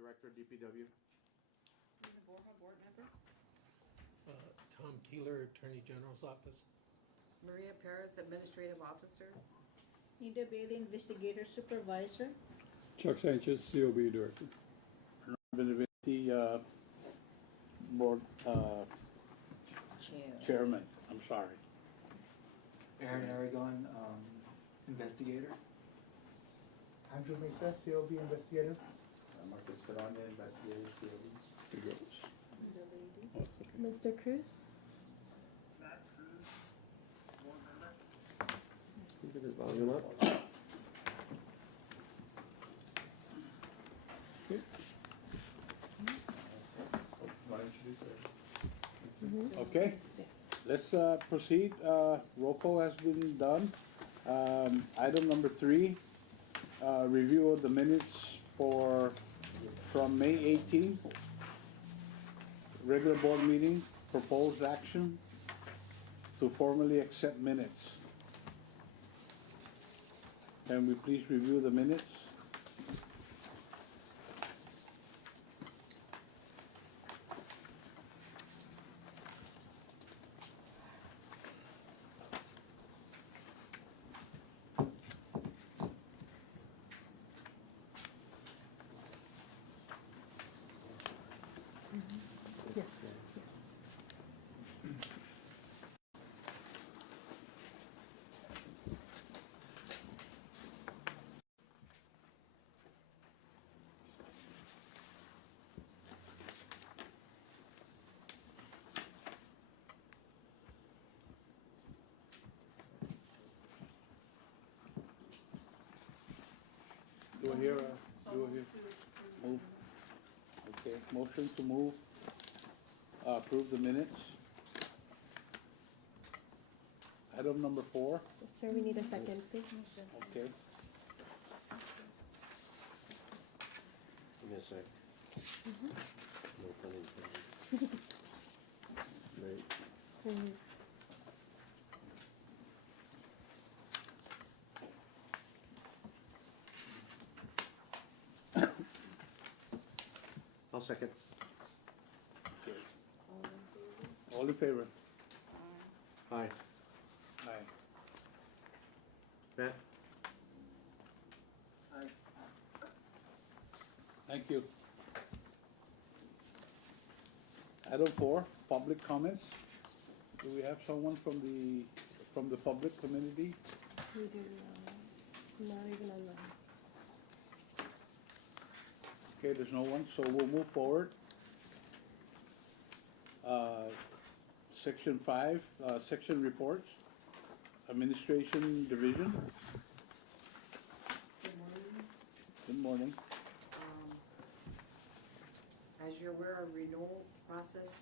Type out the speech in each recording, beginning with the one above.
Director, DPW. The board member? Tom Keeler, Attorney General's Office. Maria Perez, Administrative Officer. Nita Bailey, Investigator Supervisor. Chuck Sanchez, COB Director. The board chairman, I'm sorry. Aaron Aragon, investigator. Andrew Mesa, COB investigator. Marcus Ferranda, investigator, COB. Here goes. The ladies. Oh, it's okay. Mr. Cruz? Get his volume up. Okay. Want to introduce her? Okay, Yes. let's proceed. Roll call has been done. Item number 3, review of the minutes from May 18th. Regular board meeting, proposed action to formally accept minutes. Can we please review the minutes? Yes. Do I hear move? Okay, motion to move, approve the minutes. Item number 4, Sir, we need a second, please. okay. Give me a sec. No pun intended. Right. Mhm. I'll second. Okay. All in favor? Aye. Aye. Matt? Thank you. Item 4, public comments. Do we have someone from the public community? We do, not even online. Okay, there's no one, so we'll move forward. Section 5, section reports, Administration Division. Good morning. Good morning. As you're aware, our renewal process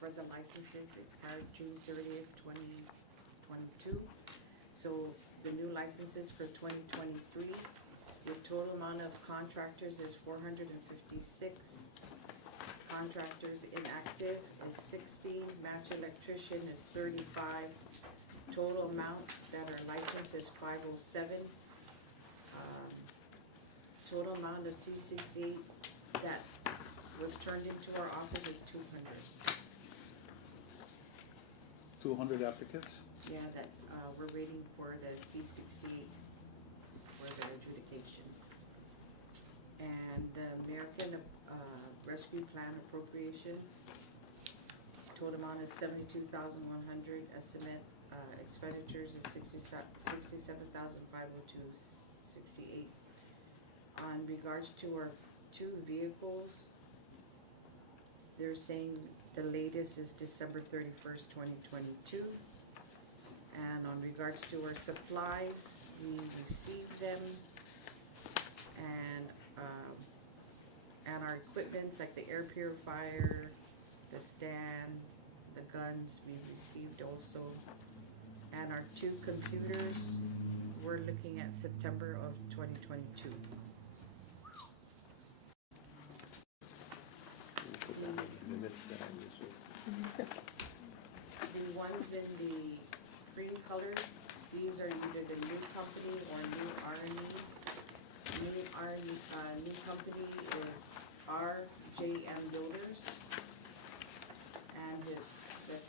for the licenses expired June 30th, 2022. So the new licenses for 2023, the total amount of contractors is 456. Contractors inactive is 16, master electrician is 35. Total amount that are licensed is 507. Total amount of C68 that was turned into our office is 200. 200 applicants. Yeah, that we're waiting for the C68 for the adjudication. And the American Rescue Plan appropriations, total amount is 72,100. Estimate expenditures is 67,502.68. On regards to our 2 vehicles, they're saying the latest is December 31st, 2022. And on regards to our supplies, we received them, and our equipments like the air purifier, the stand, the guns, we received also. And our 2 computers, we're looking at September of 2022. Minutes down this way. The ones in the cream color, these are either the new company or new R&E. New company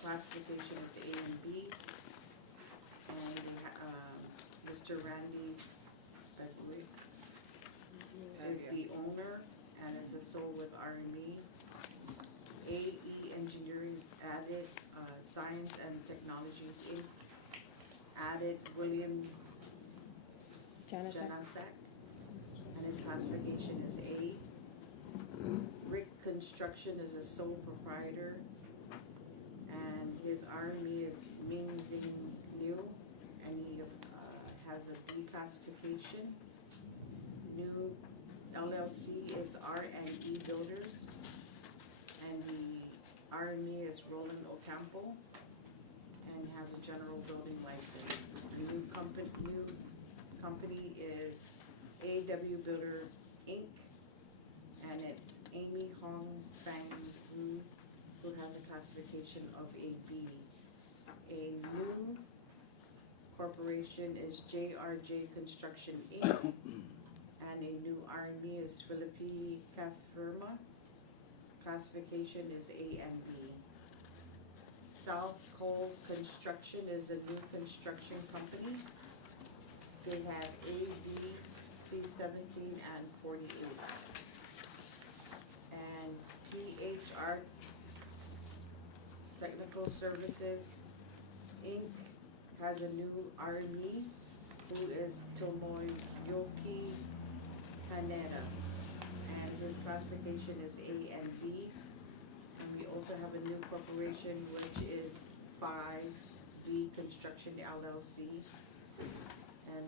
classification is A and B. And Mr. Randy Bedwick is the owner, and it's a sole with RME. AE Engineering added Science and Technologies Inc. added William Janice. Janasek, and his classification is A. Rick Construction is a sole proprietor, and his RME is Ming Zing Liu, and he has a B classification. New LLC is R&E Builders, and the RME is Roland Ocampo, and has a general building license. The new company is AW Builder Inc., and it's Amy Hong Fang Wu, who has a classification of a B. A new corporation is JRJ Construction Inc., and a new RME is Philippi Cafirma. Classification is A and B. South Coal Construction is a new construction company. They have A, B, C17 and 48. And PHR Technical Services Inc. has a new RME, who is Tomoyoki Haneda, and his classification is A and B. And we also have a new corporation, which is 5B Construction LLC, and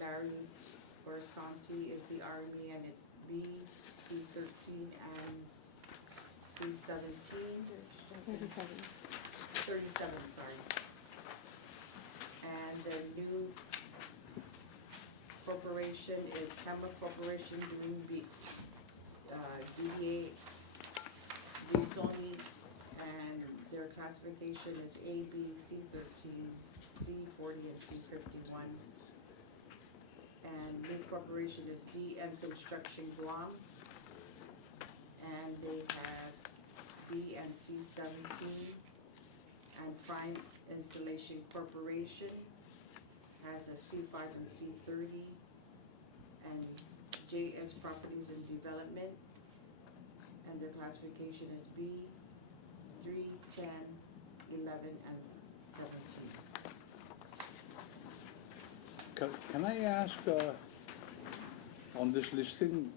Larry Borsanti is the RME, and it's B, C13 and C17. 37, sorry. And the new corporation is Kama Corporation doing DBA Risoni, and their classification is A, B, C13, C40, and C51. And new corporation is DM Construction Guam, and they have B and C17. And Prime Installation Corporation has a C5 and C30, and JS Properties and Development, and their classification is B, 3, 10, 11, and 17. Can I ask, on this listing,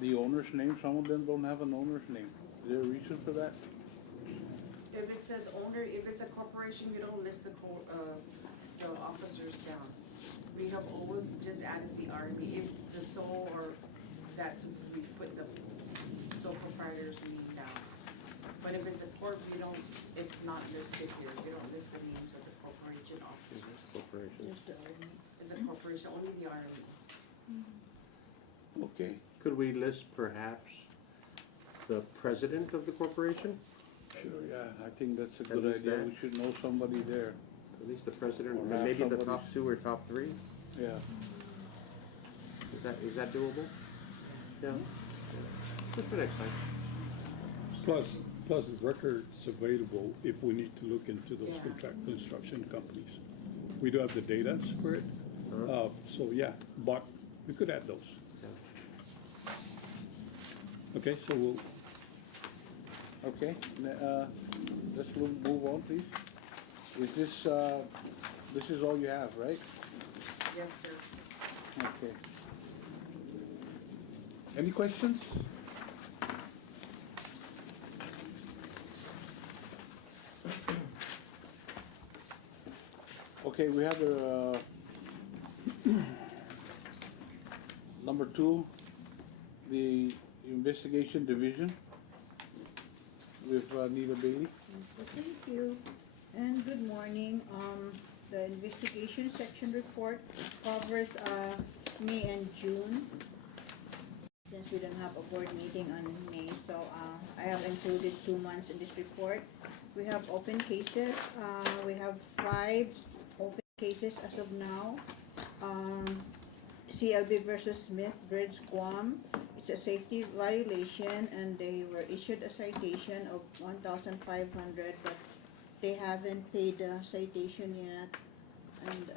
the owner's name? Some of them don't have an owner's name. Is there a reason for that? If it says owner, if it's a corporation, you don't list the officers down. We have always just added the RME. If it's a sole or that's, we put the sole proprietor's name down. But if it's a corp, it's not listed here. You don't list the names of the corporation officers. Corporation. Just the RME. It's a corporation, only the RME. Okay. Could we list perhaps the president of the corporation? Sure, yeah, I think that's a At good least idea. that. We should know somebody there. At least the president, Or and have maybe the somebody- top 2 or top 3? Yeah. Is that doable? Yeah. Just for next time. Plus records available if we need to look into those Yeah. construction companies. We do have the data for it, Uh-huh. so yeah, but we could add those. Yeah. Okay, so we'll, Okay, let's move on, please. Is this is all you have, right? Yes, sir. Okay. Any questions? Okay, we have a number 2, the investigation division with Nita Bailey. Thank you, and good morning. The investigation section report covers, May and June, since we don't have a board meeting on May, so, I have included 2 months in this report. We have open cases, we have 5 open cases as of now. CLB versus Smith Bridge Guam, it's a safety violation, and they were issued a citation of 1,500, but they haven't paid the citation yet. And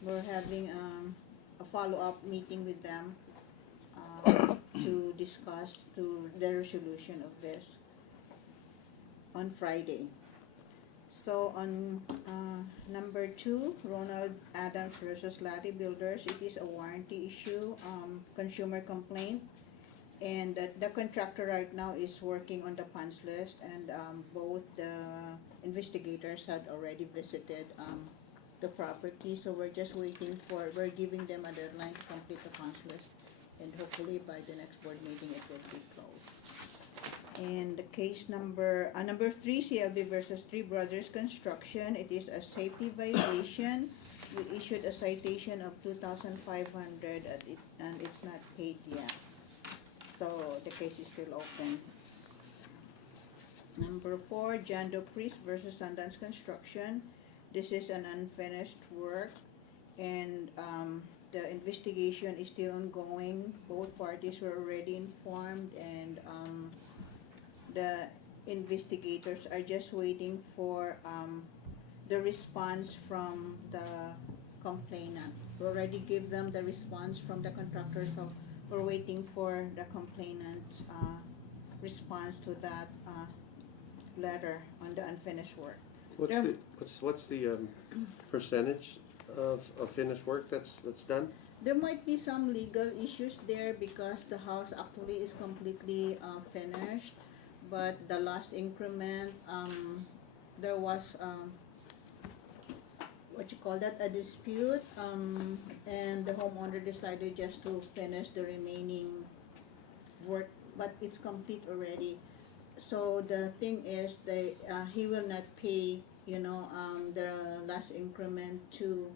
we're having a follow-up meeting with them to discuss the resolution of this on Friday. So on number 2, Ronald Adams versus Lati Builders, it is a warranty issue, consumer complaint, and the contractor right now is working on the punch list, and both the investigators had already visited the property, so we're just waiting we're giving them a deadline to complete the punch list, and hopefully by the next board meeting it will be closed. And the case number 3, CLB versus Three Brothers Construction, it is a safety violation. We issued a citation of 2,500 and it's not paid yet. So the case is still open. Number 4, Jando Priest versus Sundance Construction. This is an unfinished work, and the investigation is still ongoing. Both parties were already informed, and the investigators are just waiting for the response from the complainant. We already gave them the response from the contractor, so we're waiting for the complainant's response to that letter on the unfinished work. What's the percentage of finished work that's done? There might be some legal issues there because the house actually is completely finished, but the last increment, there was a dispute, and the homeowner decided just to finish the remaining work, but it's complete already. So the thing is, he will not pay, the last increment to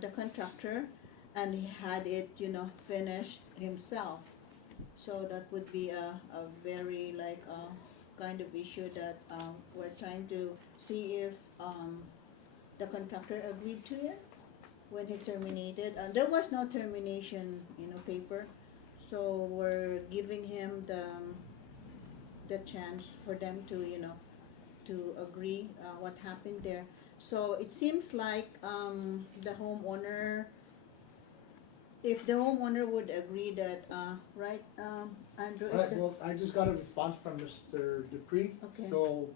the contractor, and he had it, finished himself. So that would be a very kind of issue that we're trying to see if the contractor agreed to it when he terminated. There was no termination, paper, so we're giving him the chance for them to to agree what happened there. So it seems like the homeowner, if the homeowner would agree that, right, Andrew? Right, well, I just got a response from Mr. Dupree. Okay. So,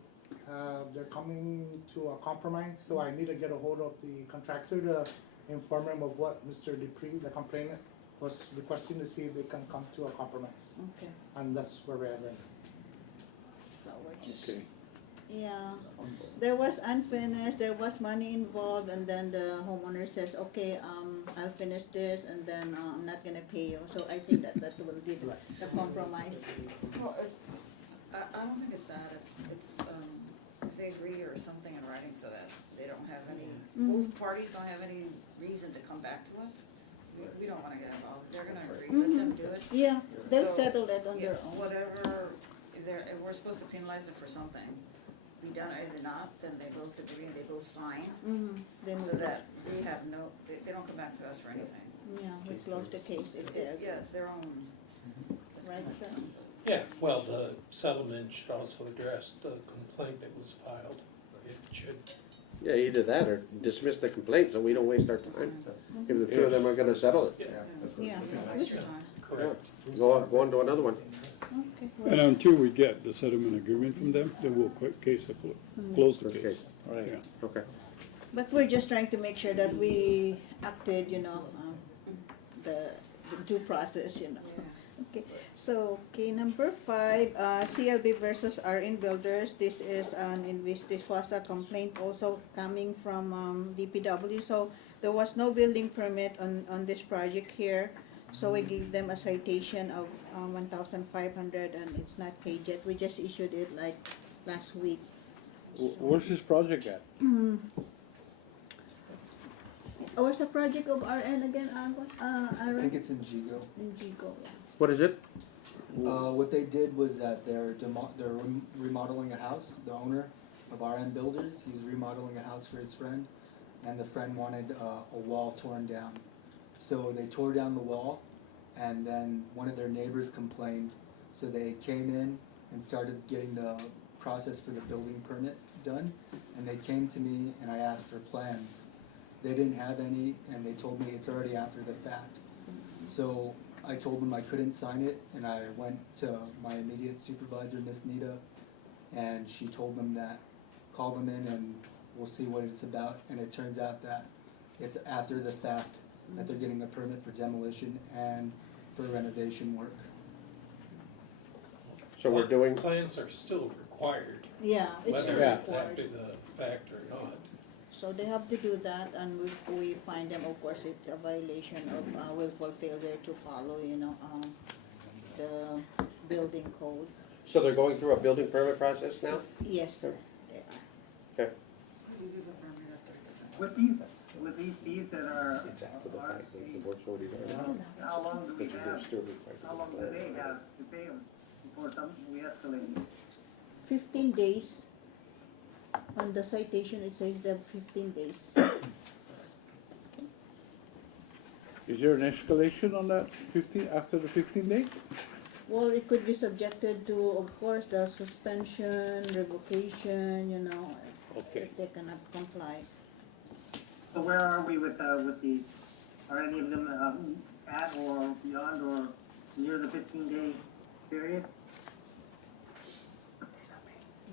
they're coming to a compromise, so I need to get a hold of the contractor to inform him of what Mr. Dupree, the complainant, was requesting, to see if they can come to a compromise. Okay, And that's where we're at right now. so we're just. Okay. Yeah, there was unfinished, there was money involved, and then the homeowner says, okay, I'll finish this, and then I'm not gonna pay you. So I think that will be the compromise. Well, I don't think it's that, it's, if they agree or something in writing so that they don't have any, both parties don't have any reason to come back to us. We don't wanna get involved, they're gonna agree, let them do it. Yeah, they'll So, settle that on their If own. whatever, if we're supposed to penalize them for something, we done it, if not, then they both agree and they both sign, Then so we, that we have no, they don't come back to us for anything. yeah, we close the case if they agree. Yeah, it's their own. it's Right, kind of- sir? Yeah, well, the settlement should also address the complaint that was filed. It should, Yeah, either that or dismiss the complaint so we don't waste our time. If the two of them are gonna settle it, Yeah, that's what's. Yeah. Waste your time. correct. go on to another one. Okay. And until we get the settlement agreement from them, then we'll close the Okay. case. Right. Yeah. Okay. But we're just trying to make sure that we acted, the due process, Yeah. Okay, so, number 5, CLB versus RN Builders. This is this was a complaint also coming from DPW. So there was no building permit on this project here. So we give them a citation of 1,500, and it's not paid yet. We just issued it like last week. Where's this project at? What's the project of RN again, I think it's in Gigo. In Gigo, yeah. What is it? What they did was that they're remodeling a house. The owner of RN Builders, he's remodeling a house for his friend, and the friend wanted a wall torn down. So they tore down the wall, and then one of their neighbors complained, so they came in and started getting the process for the building permit done, and they came to me and I asked for plans. They didn't have any, and they told me it's already after the fact. So I told them I couldn't sign it, and I went to my immediate supervisor, Miss Nita, and she told them that, call them in and we'll see what it's about, and it turns out that it's after the fact that they're getting a permit for demolition and for renovation work. So we're doing, Plans are still required, Yeah, it's whether Yeah. it's after the fact or not. So they have to do that, and if we find them, of course, it's a violation of willful failure to follow, the building code. so they're going through a building permit process now? Yes, sir, they are. Okay. With these fees that are, It's after the fact, the work's already done. how long do we But you're have, still required to how long do do plans. they have to pay them before we escalate? 15 days. On the citation, it says the 15 days. Is there an escalation on that after the 15 days? Well, it could be subjected to, of course, the suspension, revocation, Okay. if they cannot comply. So where are we with these? Are any of them, at or beyond or near the 15-day period?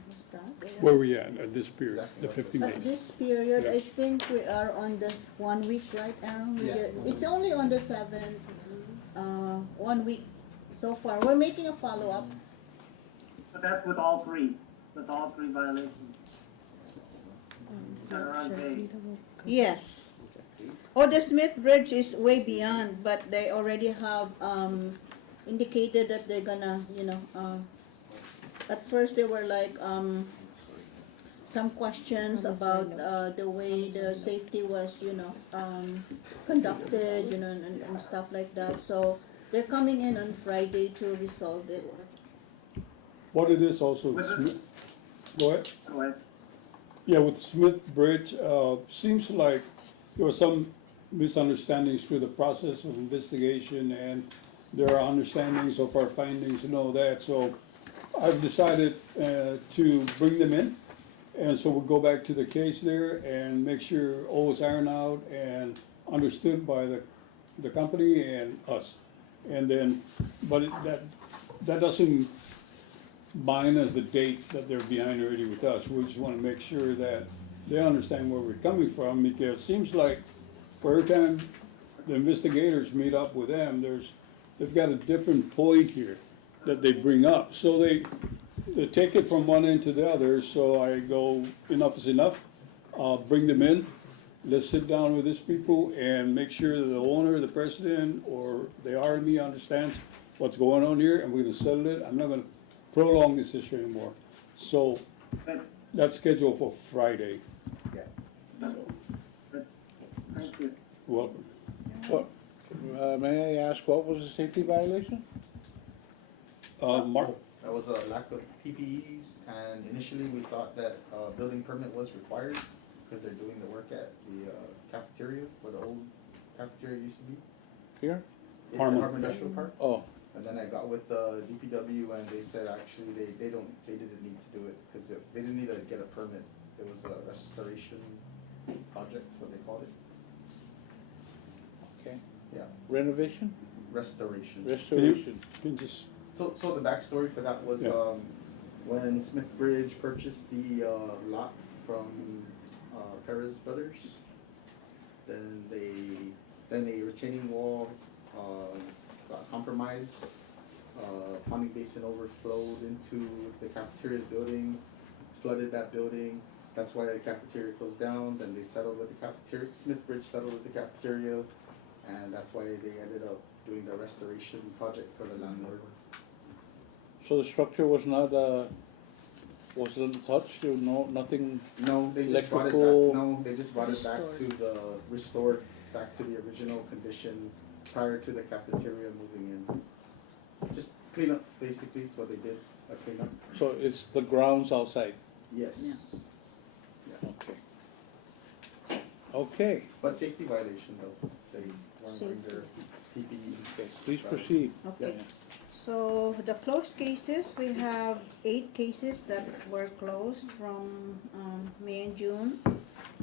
What's that? Where we at this period, the 15 At days? this period, I Yes. think we are on this 1 week, right, Aaron? Yeah. It's only on the 7th, 1 week so far. We're making a follow-up. But that's with all three violations that are unpaid. Yes. Oh, the Smith Bridge is way beyond, but they already have, indicated that they're gonna, at first they were like, some questions about, the way the safety was, conducted, and stuff like that. So they're coming in on Friday to resolve it. What it is also, Smith, go ahead. Go ahead. Yeah, with Smith Bridge, seems like there were some misunderstandings through the process of investigation, and there are understandings of our findings and all that, so I've decided to bring them in, and so we'll go back to the case there and make sure all is ironed out and understood by the company and us. And then, but that doesn't bind us the dates that they're behind already with us. We just wanna make sure that they understand where we're coming from, because it seems like every time the investigators meet up with them, they've got a different point here that they bring up. So they take it from one end to the other, so I go, enough is enough, bring them in, let's sit down with these people and make sure that the owner, the president, or the RME understands what's going on here, and we're gonna settle it. I'm not gonna prolong this issue anymore. So that's scheduled for Friday. Thank you. Welcome. May I ask, what was the safety violation? Mark? That was a lack of PPEs, and initially we thought that a building permit was required because they're doing the work at the cafeteria, where the old cafeteria used to be. Here? In Harmon. the Harmon Industrial Park. Oh, And then I got with the DPW and they said actually they didn't need to do it because they didn't need to get a permit. It was a restoration project, what they called it. okay. Yeah, Renovation? restoration. Restoration? Can you just, So the backstory for that was, Yeah. when Smith Bridge purchased the, lot from, Perez Brothers, then a retaining wall, got compromised. Ponding basin overflowed into the cafeteria's building, flooded that building. That's why the cafeteria closed down, then they settled with the cafeteria, Smith Bridge settled with the cafeteria, and that's why they ended up doing the restoration project for the landlord. So the structure was not, wasn't touched, there was nothing, No, they just brought it Electrical- back, no, they just brought it back to Restored. restored back to the original condition prior to the cafeteria moving in. Just clean up, basically, is what they did, a clean up. so it's the grounds outside? Yes. Yeah. Okay. Okay, But safety violation though, they weren't wearing their PPE. Please proceed. Okay. So the closed cases, we have 8 cases that were closed from May and June.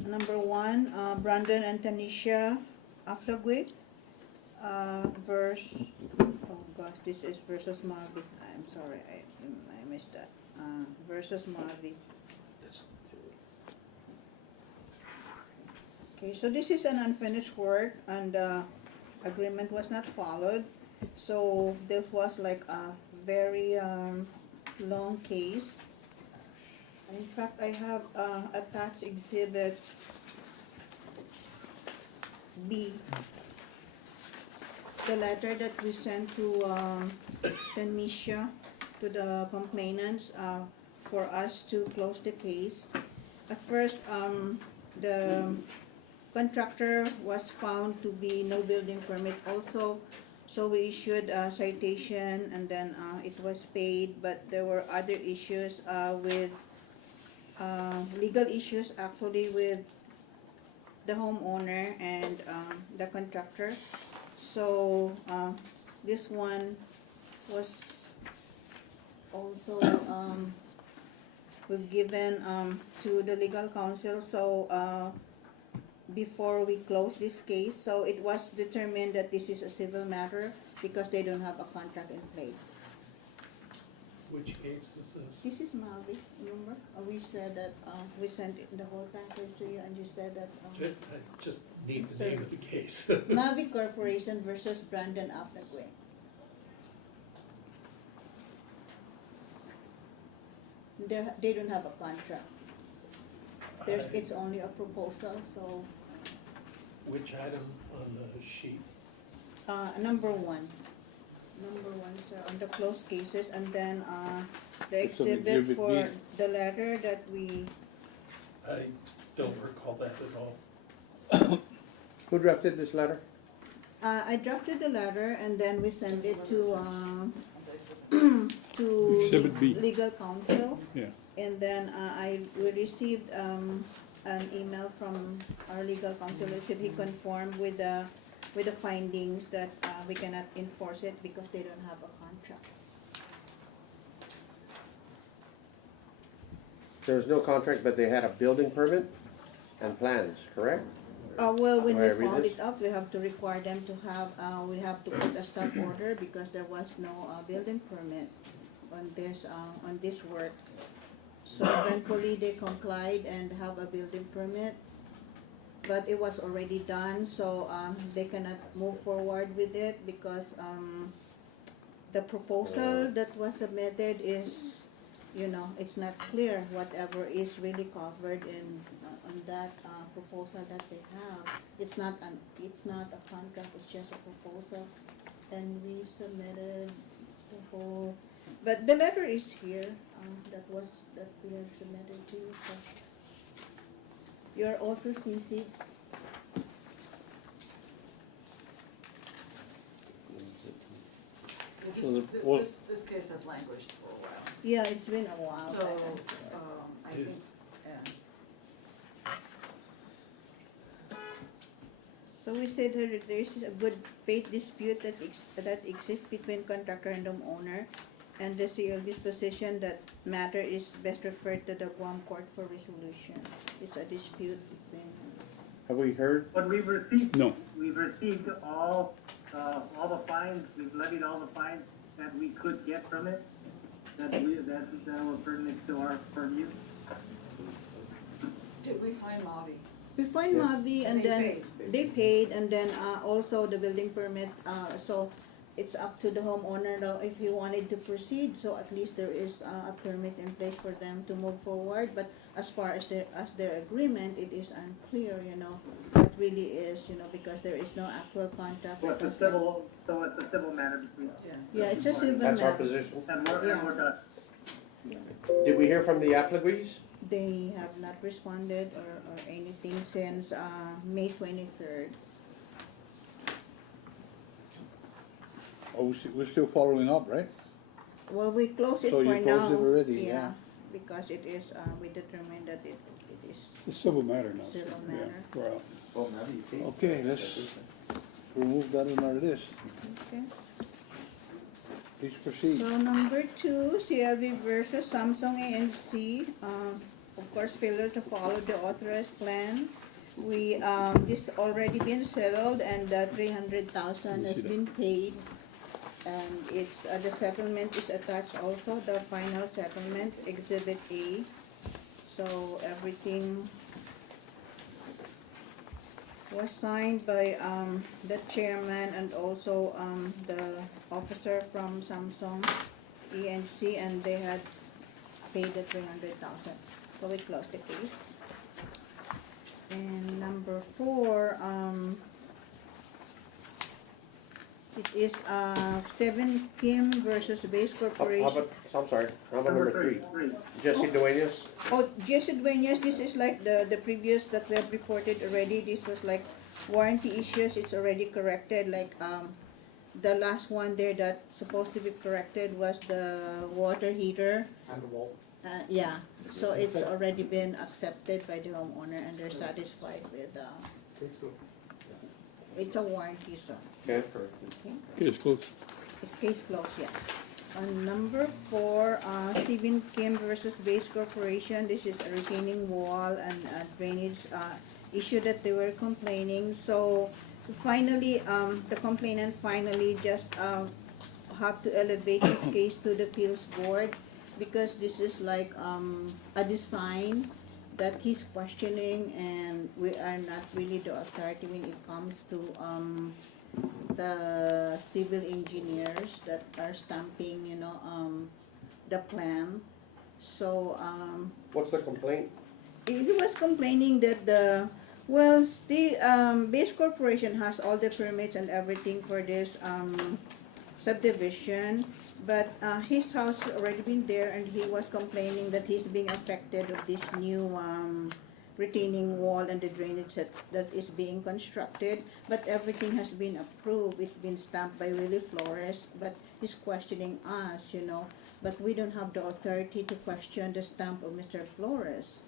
Number 1, Brandon and Tanisha Aflagwe, oh gosh, this is versus Marvi. I'm sorry, I missed that. Versus Marvi. Okay, so this is an unfinished work and agreement was not followed. So this was like a very long case. In fact, I have attached exhibit B, the letter that we sent to Tanisha, to the complainants, for us to close the case. At first, the contractor was found to be no building permit also, so we issued a citation and then it was paid, but there were other issues with legal issues actually with the homeowner and the contractor. So this one was also we've given to the legal counsel. So before we close this case, so it was determined that this is a civil matter because they don't have a contract in place. Which case is this? This is Mavi, remember? We said that we sent the whole package to you and you said that I just need the Sir. name of the case. Mavi Corporation versus Brandon Aflagwe. They don't have a contract. It's only a proposal, so Which item on the sheet? number one, sir, on the closed cases, and then the It's on exhibit exhibit for B. the letter that we, I don't recall that at all. Who drafted this letter? I drafted the letter and then we sent it to Exhibit B. legal counsel. Yeah. And then we received an email from our legal counsel that said he conformed with the findings that we cannot enforce it because they don't have a contract. There was no contract, but they had a building permit and plans, correct? Well, when May I we read found this? it up, we have to require them to have, we have to put a stop order because there was no building permit on this work. So eventually they complied and have a building permit, but it was already done, so they cannot move forward with it because the proposal that was submitted is, it's not clear whatever is really covered in on that proposal that they have. It's not a contract, it's just a proposal, and we submitted the whole. But the letter is here, that we have submitted to you, so. You're also CC. This case has languished for a while, Yeah, it's been a while. so, I think, So we said that there is a good faith dispute that exists between contractor and homeowner, and the CLB's position that matter is best referred to the Guam court for resolution. It's a dispute between. Have we heard? But we've received. No. We've received all the fines, we've levied all the fines that we could get from it, that were pertinent to our purview. did we find Mavi? We find Yes. Mavi and And they then paid. they paid and then also the building permit, so it's up to the homeowner now if he wanted to proceed, so at least there is a permit in place for them to move forward. But as far as their agreement, it is unclear, what really is, because there is no actual contract. So it's a civil matter between. Yeah, it's a civil That's our matter. position. And we're done. Did we hear from the Aflaguis? They have not responded or anything since May 23rd. Oh, we're still following up, right? Well, we close it So for you now. closed it already, yeah. Because it is, we determined that it is It's a civil matter now. civil Yeah, matter. well, Well, now you paid. Okay, let's remove that on our list. Okay. Please proceed. So number 2, CLV versus Samsung ANC, of course, failure to follow the authorized plan. We, this already been settled and 300,000 has been paid. And it's, the settlement is attached also, the final settlement, Exhibit A. So everything was signed by the chairman and also the officer from Samsung ENC, and they had paid the 300,000. So we closed the case. And number 4, it is Stephen Kim versus Base How Corporation. about, I'm sorry, how about number 3? Jesse Duenas? Oh, Jesse Duenas, this is like the previous that we have reported already. This was like warranty issues, it's already corrected. Like the last one there that's supposed to be corrected was the water heater. And the wall. Yeah, so it's already been accepted by the homeowner and they're satisfied with, it's a warranty, so. Okay. Okay. Case closed. It's case closed, yeah. On number 4, Stephen Kim versus Base Corporation. This is a retaining wall and drainage issue that they were complaining. So finally, the complainant finally just have to elevate his case to the appeals board because this is like a design that he's questioning, and we are not really the authority when it comes to the civil engineers that are stamping, you know, the plan. So What's the complaint? he was complaining that the Base Corporation has all the permits and everything for this subdivision, but his house has already been there, and he was complaining that he's being affected of this new retaining wall and the drainage that is being constructed, but everything has been approved. It's been stamped by Willie Flores, but he's questioning us, you know, but we don't have the authority to question the stamp of Mr. Flores.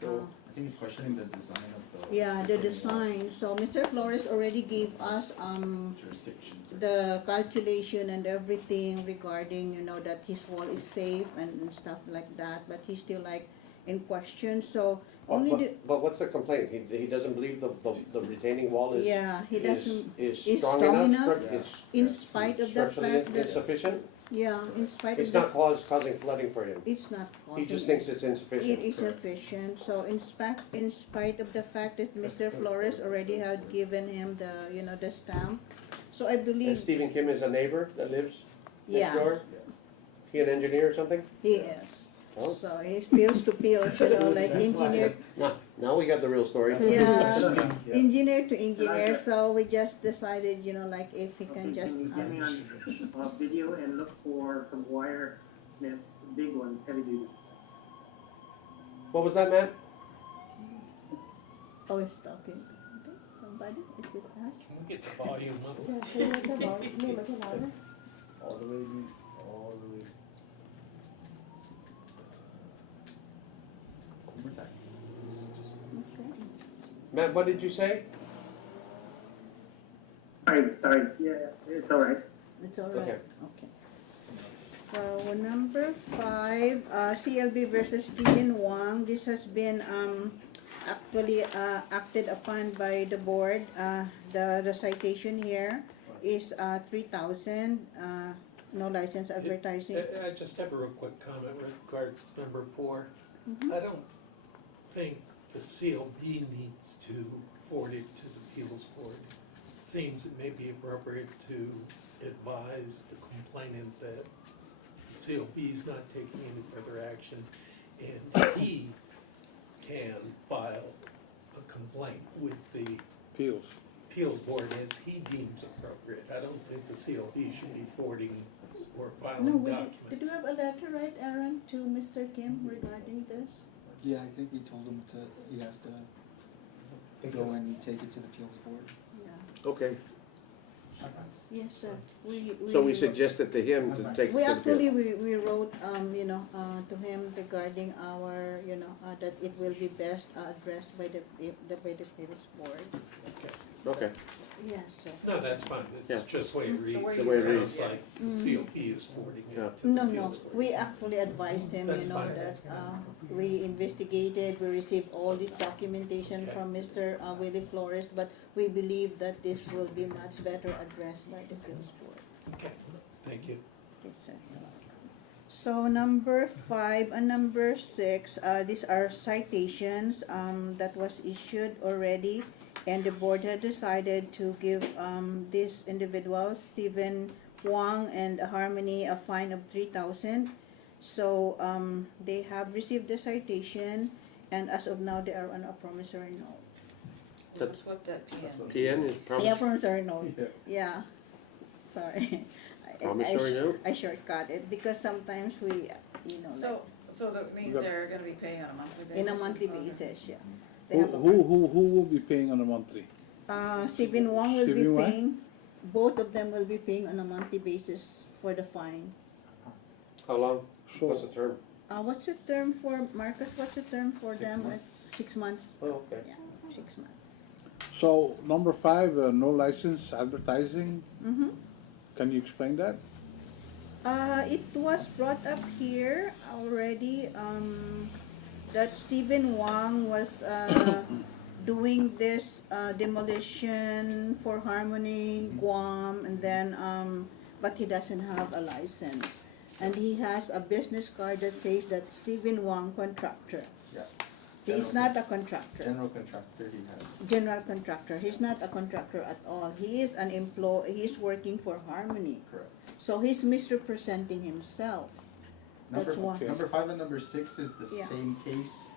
So, I think he's questioning the design of the. Yeah, the design. So Mr. Flores already gave us Jurisdiction. the calculation and everything regarding, you know, that his wall is safe and stuff like that, but he's still like in question. So only the, But what's the complaint? He doesn't believe the retaining wall is, yeah, he doesn't, is is strong strong enough? enough, It's in spite of the structurally fact that, insufficient? yeah, in spite It's of not the, causing flooding for him. it's not He causing. just thinks it's insufficient. It is sufficient. So in spite of the fact that Mr. Flores already had given him the, you know, the stamp. So I And believe, Stephen Kim is a neighbor that lives next yeah, door? He an engineer or something? he is. Oh. So he's pills to pills, you know, like engineer, Now we got the real story. yeah, engineer to engineer. So we just decided, you know, like if he can just, Can you get me on video and look for some wire smiths, big ones, heavy duty? What was that, man? oh, he's talking. Okay, somebody, is it us? Can we get the volume up? Yeah, can you make it louder? Can you make it louder? All the way, all the way. One more time. Okay. Matt, what did you say? Sorry, yeah, it's all right. It's all right, Okay. okay. So number 5, CLB versus Stephen Wang. This has been actually acted upon by the board. The citation here is 3,000. No license advertising. I just have a real quick comment with regards to number 4. Mhm. I don't think the CLB needs to forward it to the appeals board. It seems it may be appropriate to advise the complainant that the CLB is not taking any further action, and he can file a complaint with the Appeals. appeals board as he deems appropriate. I don't think the CLB should be forwarding or No, filing we documents. did you have a letter, right, Aaron, to Mr. Kim regarding this? Yeah, I think we told him he has to go and take it to the appeals board. Yeah. Okay, Yes, sir. so we suggested to him to take it We to the actually, appeal. we wrote, you know, to him regarding our, you know, that it will be best addressed by the appeals board. Okay. Okay, Yes, sir. No, that's fine, Yeah. it's just the way it reads. The way it Sounds reads. like the COP is forwarding Yeah. it to the No, no, appeals board. we actually advised him, That's you know, fine. that, we investigated, we received all this documentation Okay. from Mr. Willie Flores, but we believe that this will be much better addressed by the appeals board. Okay, thank you. Yes, sir. So number 5 and number 6, these are citations, that was issued already, and the board had decided to give, these individuals, Stephen Wang and Harmony, a fine of 3,000. So, they have received the citation, and as of now, they are on a promissory note. That's what that PN. PN is Yeah, promise, promissory note, Yeah. yeah, sorry. promissory note? I shortcut it, because sometimes we, you know, like, So that means Yep. they're gonna be paying on a monthly basis? in a monthly Okay. basis, yeah. They Who, have a, who will be paying on a monthly? Stephen Wong will be Stephen Wang? paying, both of them will be paying on a monthly basis for the fine. How long? So, What's the term? What's the term for, Marcus, what's the term for 6 them? months. 6 months, Oh, okay. yeah, 6 months. so number 5, no license advertising, Mm-hmm. can you explain that? It was brought up here already, that Stephen Wang was, doing this, demolition for Harmony, Guam, and then, but he doesn't have a license. And he has a business card that says that Stephen Wang Contractor. Yeah. He's not a contractor, General contractor he has. general contractor, he's not a contractor at all. He is an employee, he's working for Harmony. Correct. So he's misrepresenting himself. That's Number, why. number 5 and number 6 is the Yeah. same case,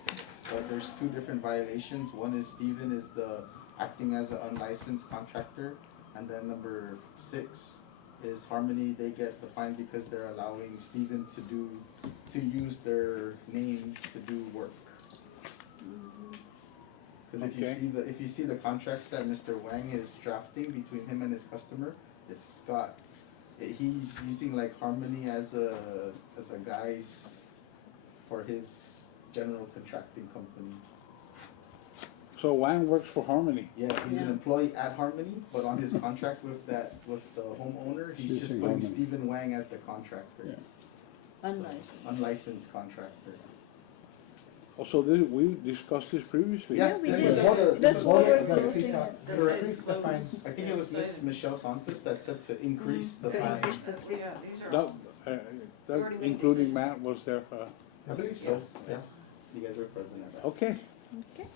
but there's 2 different violations. One is Stephen is the acting as an unlicensed contractor, and then number 6 is Harmony. They get the fine because they're allowing Stephen to use their name to do work. Because Okay. if you see the contracts that Mr. Wang is drafting between him and his customer, he's using like Harmony as a guise for his general contracting company. So Wang works for Harmony. Yeah, he's an Yeah. employee at Harmony, but on his contract with the homeowner, he's just Using putting Harmony. Stephen Wang as the contractor. Yeah. Unlicensed. Unlicensed contractor. Also, we discussed this previously. Yeah, Yeah, we this did. was one of- That's this why was we're one of the- closing it. That's Correct. why it's The fines. closed. I think it was Miss Michelle Santos that said to increase the To fine. increase the three. Yeah, these are That, all, that already made including decisions. Matt was there, I believe Yeah, so. yeah. You guys were present at that. okay. Okay.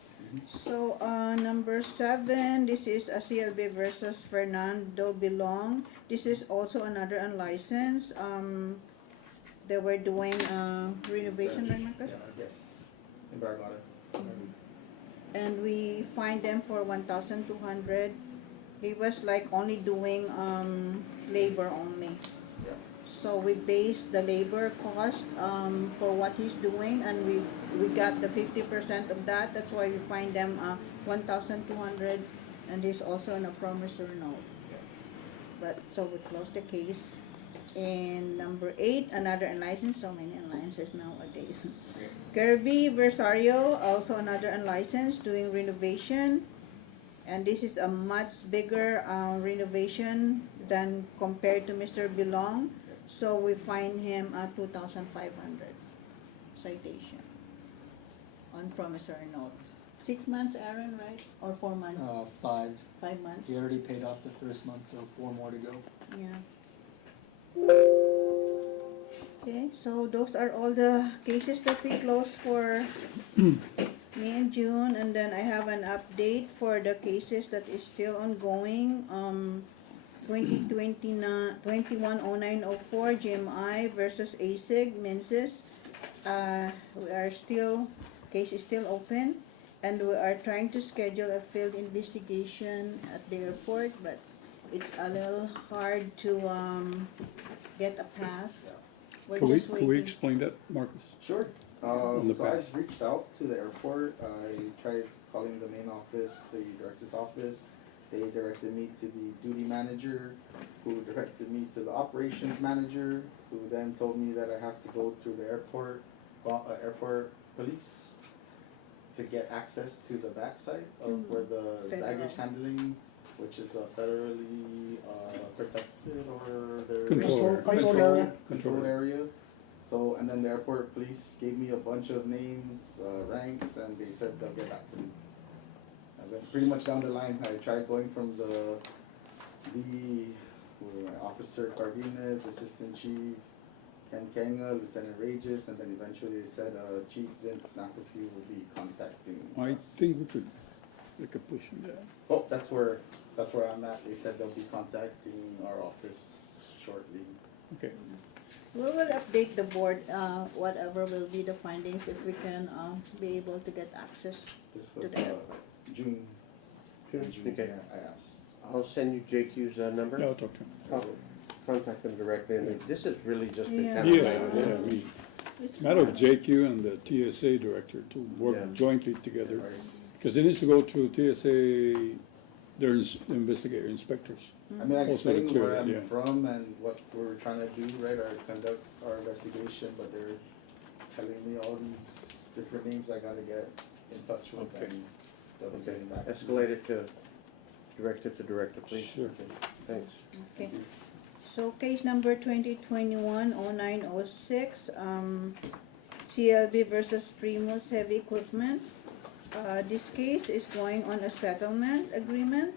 So, number 7, this is a CLB versus Fernando Belong. This is also another unlicensed. They were doing, renovation, right, Marcus? Yes. In Baragata. And we fined them for 1,200. He was like only doing, labor only. Yeah. So we based the labor cost, for what he's doing, and we got the 50% of that. That's why we find them, 1,200, and he's also on a promissory note. Yeah. But, so we closed the case. And number 8, another unlicensed, so many unlicenses nowadays. Kirby Versario, also another unlicensed, doing renovation. And this is a much bigger, renovation than compared to Mr. Belong. So we fine him a 2,500 citation on promissory note. 6 months, Aaron, right? Or 4 months? 5. 5 months? He already paid off the first month, so 4 more to go. Yeah. Okay, so those are all the cases that we closed for May and June, and then I have an update for the cases that is still ongoing. 210904 GMI versus ASIG Menses. We are still, case is still open, and we are trying to schedule a field investigation at the airport, but it's a little hard to get a pass. We're just Can we waiting. explain that, Marcus? Sure. On the So back. I reached out to the airport. I tried calling the main office, the director's office. They directed me to the duty manager, who directed me to the operations manager, who then told me that I have to go through the airport police to get access to the backside of where the Federal. baggage handling which is federally protected or their Control. area. So, and then the airport police gave me a bunch of names, ranks, and they said they'll get back to me. I went pretty much down the line. I tried going from the Officer Cardenas, Assistant Chief Ken Kanga, Lieutenant Regis, and then eventually they said Chief Vince McAfee will be contacting I us. think we could make a push on that. Oh, that's where I'm at. They said they'll be contacting our office shortly. Okay. We will update the board, whatever will be the findings, if we can, be able to get access. This was To the June. Okay. I asked. I'll send you JQ's number. Yeah, I'll talk to him. I'll contact them directly, and this has really just been Yeah. kind of. Yeah, it's a matter of JQ and the TSA director to work Yeah. jointly together. Right. Because it needs to go through TSA, their investigator, inspectors. I mean, I Also to explained clear where it, I'm yeah. from and what we're trying to do, right, or conduct our investigation, but they're telling me all these different names I gotta get in touch with, Okay. and they'll be Okay, getting back to me. escalate it to director, please. Sure. Thanks. Okay. So case number 2021-0906, CLB versus Primus Heavy Equipment. This case is going on a settlement agreement.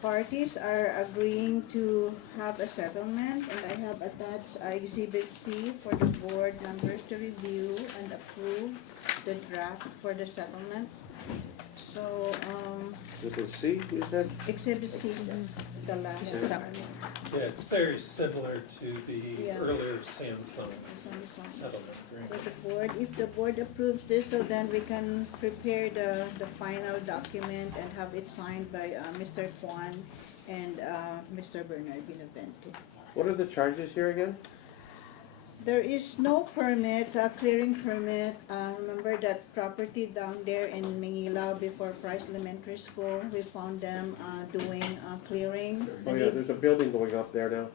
Parties are agreeing to have a settlement, and I have attached Exhibit C for the board members to review and approve the draft for the settlement. So, With a C, you said? Exhibit C, the last Yeah. settlement. Yeah, it's very similar to the Yeah. earlier Samsung This one is on. settlement For agreement. the board, if the board approves this, so then we can prepare the final document and have it signed by Mr. Kwan and Mr. Bernard Binavente. What are the charges here again? There is no permit, clearing permit. Remember that property down there in Manila before Price Elementary School? We found them doing clearing. Oh And yeah, it- there's a building going up there now,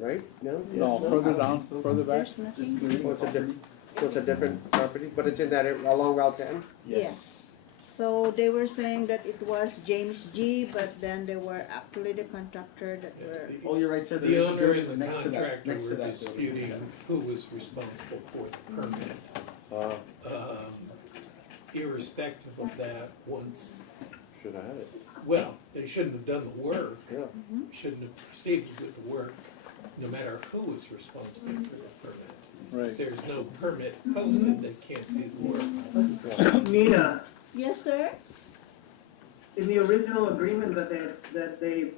right? No? No, further down, further back. There's nothing. Oh, it's a different, so it's a different property, but it's in that area, along Route 10? Yes. So they were saying that it was James G, but then they were actually the contractor that were, Oh, you're right, sir. there The is a owner building and the next to that- contractor next to were that building. disputing who was responsible for the permit. Uh, Irrespective of that, once, should have had it, well, they shouldn't have done the work, yeah. shouldn't have proceeded with the work, no matter who was responsible for the permit. Right. If there's no permit posted, they can't do the work. Nita, yes, sir? in the original agreement that they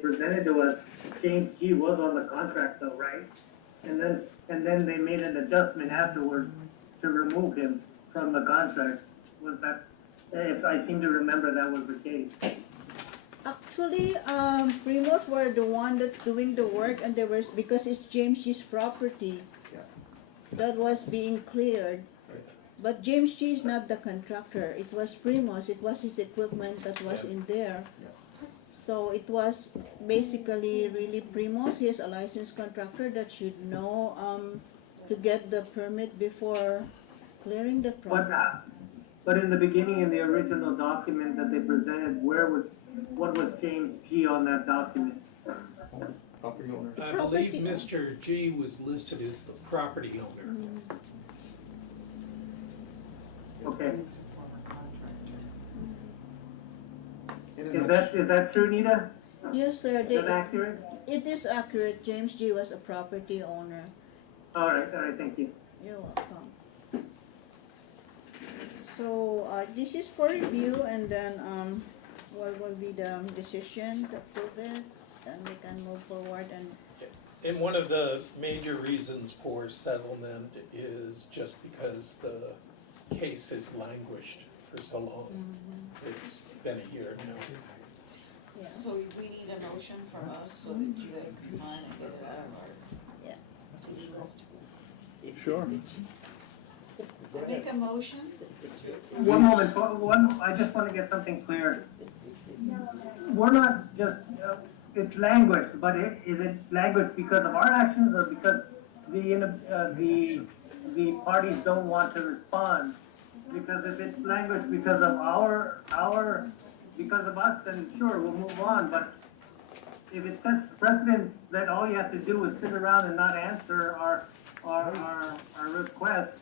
presented to us, James G was on the contract though, right? And then they made an adjustment afterwards to remove him from the contract. Was that, if I seem to remember that was the case. Actually, Primos were the one that's doing the work, and there was, because it's James G's property. Yeah. That was being cleared. But James G is not the contractor, it was Primos, it was his equipment that was in there. Yeah. So it was basically really Primos, he is a licensed contractor that should know, to get the permit before clearing the property. But in the beginning, in the original document that they presented, what was James G on that document? Property owner. I Property believe owner. Mr. G was listed as the property owner. Okay, In a is that true, Nita? Yes, sir, Is that accurate? it is accurate, James G was a property owner. All right, thank you. You're welcome. So, this is for review, and then, what will be the decision to approve it, then we can move forward and, And one of the major reasons for settlement is just because the case has languished for so long. It's been a year now. yeah, So we need a motion from us so that you guys can sign and get it out of our yeah. to-do list. Sure. Make a motion to One moment, I just want to get something clear. We're not just, it's language, but is it language because of our actions or because the parties don't want to respond? Because if it's language because of our because of us, then sure, we'll move on, but if it sets precedence that all you have to do is sit around and not answer our requests,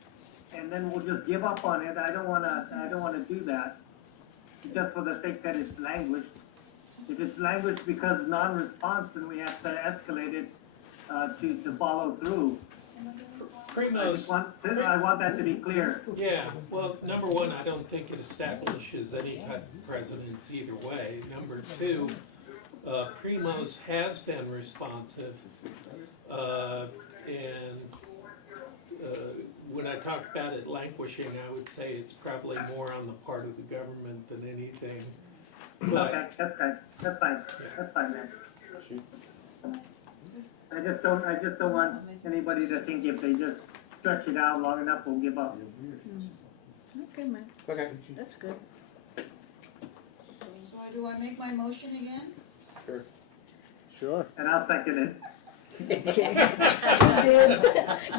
and then we'll just give up on it, I don't wanna do that, just for the sake that it's languished. If it's languished because non-response, then we have to escalate it, to follow through. Primos, I want that to be clear. yeah, well, number one, I don't think it establishes any type of precedence either way. Number two, Primos has been responsive, and when I talk about it languishing, I would say it's probably more on the part of the government than anything. But Okay, that's fine, man. I just don't want anybody to think if they just stretch it out long enough, we'll give up. Okay, man, Okay. that's good. So do I make my motion again? Sure. And I'll second it.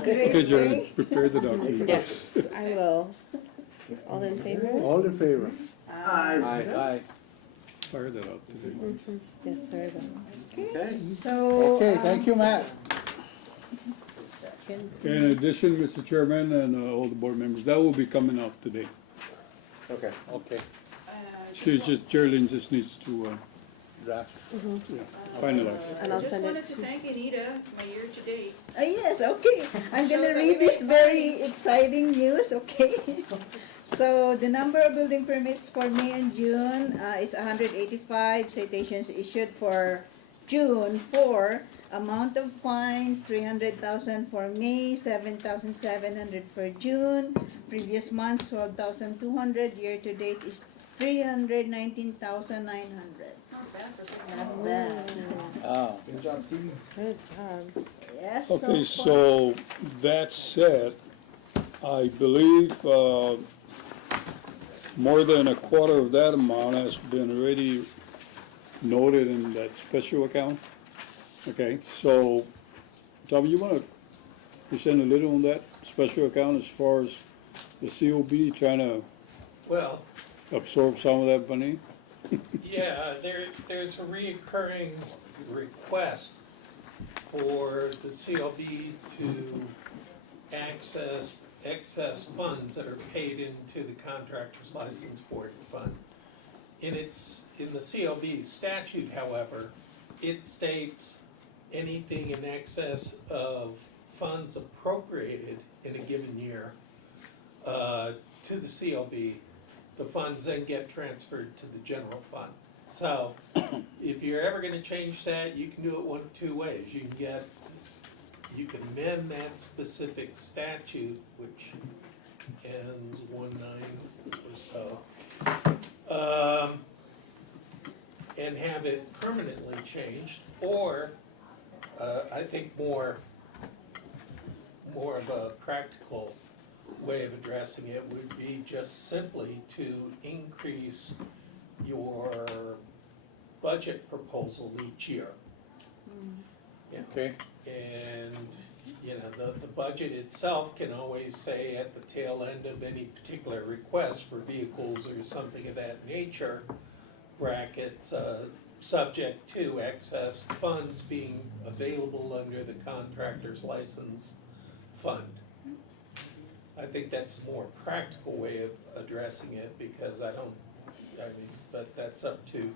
Great, Okay, Jared, great. prepare the document. Yes, I will. All in favor? All in favor? Aye. Aye. Fire that out today. Mhm. Yes, sir. Okay. So. Okay, thank you, Matt. In addition, Mr. Chairman and all the board members, that will be coming out today. Okay. Okay, Geraldine just needs to draft. finalize. And I'll Just send it wanted to to. thank Anita, my year-to-date. Yes, okay. I'm gonna Shows that read we this make very exciting news, okay? So the number of building permits for May and June is 185, citations issued for June 4, amount of fines 300,000 for May, 7,700 for June, previous month 12,200, year to date is 319,900. Not bad for things. Not bad. Oh, Good job, team. Good job. Yes, Okay, so far. so that said, I believe, more than a quarter of that amount has been already noted in that special account. Okay, so, Tom, you wanna present a little on that special account as far as the COB trying to well, absorb some of that money? yeah, there's a reoccurring request for the CLB to access excess funds that are paid into the Contractor's License Board Fund. In the CLB statute, however, it states anything in excess of funds appropriated in a given year to the CLB, the funds then get transferred to the general fund. So, if you're ever gonna change that, you can do it one of two ways. You can amend that specific statute, which ends 1/9 or so, and have it permanently changed, or, I think more of a practical way of addressing it would be just simply to increase your budget proposal each year. Yeah. okay. And, you know, the budget itself can always say at the tail end of any particular request for vehicles or something of that nature, brackets, subject to excess funds being available under the contractor's license fund. I think that's a more practical way of addressing it, because but that's up to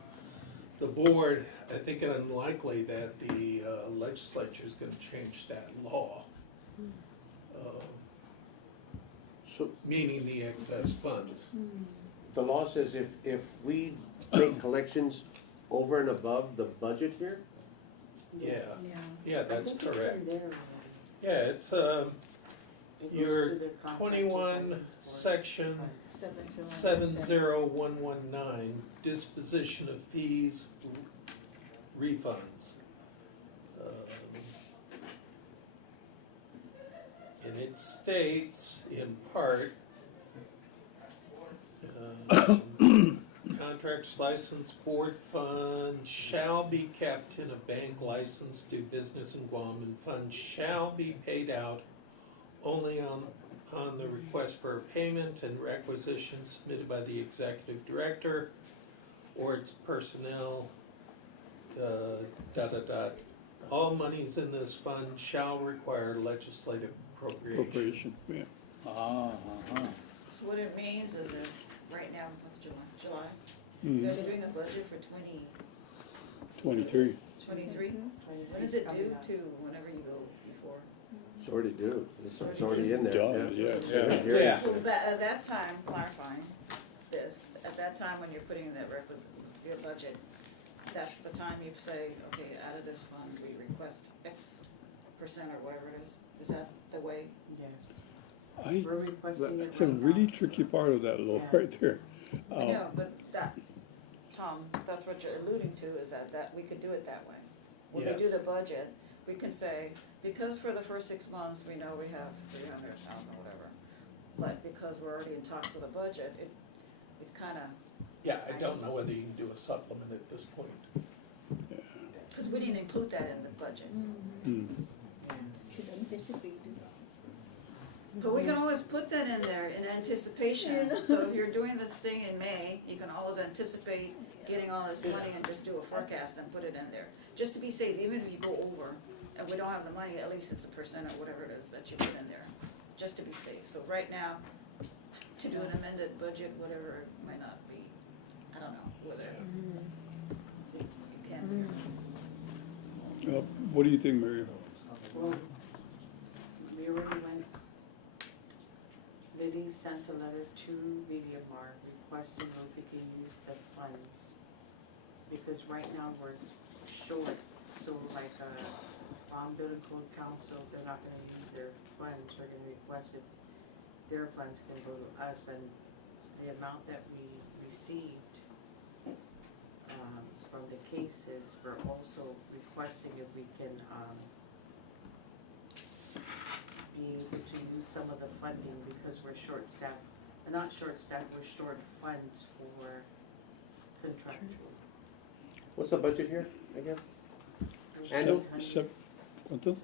the board. I think it unlikely that the legislature is gonna change that law. So Meaning the excess funds. The law says if we make collections over and above the budget here, Yeah, Yeah. yeah, that's correct. There. Yeah, it's, your 21, section 70119, disposition of fees, refunds. And it states in part, contracts license board fund shall be kept in a bank license to do business in Guam, and funds shall be paid out only on the request for a payment and requisition submitted by the executive director or it's personnel, all monies in this fund shall require legislative appropriation. Appropriation, yeah. So what it means is if, right now, what's July? You Mhm. guys are doing a budget for 23. 23? When is it due to, whenever you go before? It's already due, it's already in there. Done, yeah. Yeah. So that, at that time, clarifying this, at that time when you're putting in that requisite, your budget, that's the time you say, okay, out of this fund, we request X percent or whatever it is. Is that the way? Yes. We're requesting it That's a right really now. tricky part of that law Yeah. right there. I know, but that, Tom, that's what you're alluding to, is that we could do it that way. When we do Yes. the budget, we can say, because for the first 6 months, we know we have 300,000, whatever. But because we're already in talks with the budget, it's kinda, Yeah, I don't know whether you can do a supplement at this point. cause we didn't include that in the budget. Mm. Should anticipate it. But we can always put that in there in anticipation, so if you're doing this thing in May, you can always anticipate getting all this money and just do a forecast and put it in there. Just to be safe, even if you go over and we don't have the money, at least it's a percent or whatever it is that you put in there, just to be safe. So right now, to do an amended budget, whatever, it might not be, I don't know, whether you can do it. What do you think, Mary? Well, we already went, Lily sent a letter to VDMR requesting if they can use the funds. Because right now we're short, so like, Building Code Council, they're not gonna use their funds, we're gonna request if their funds can go to us, and the amount that we received, from the cases, we're also requesting if we can, be able to use some of the funding because we're short-staffed, not short-staffed, we're short funds for contractual. What's the budget here again? Annual? ¿Cuánto? 800?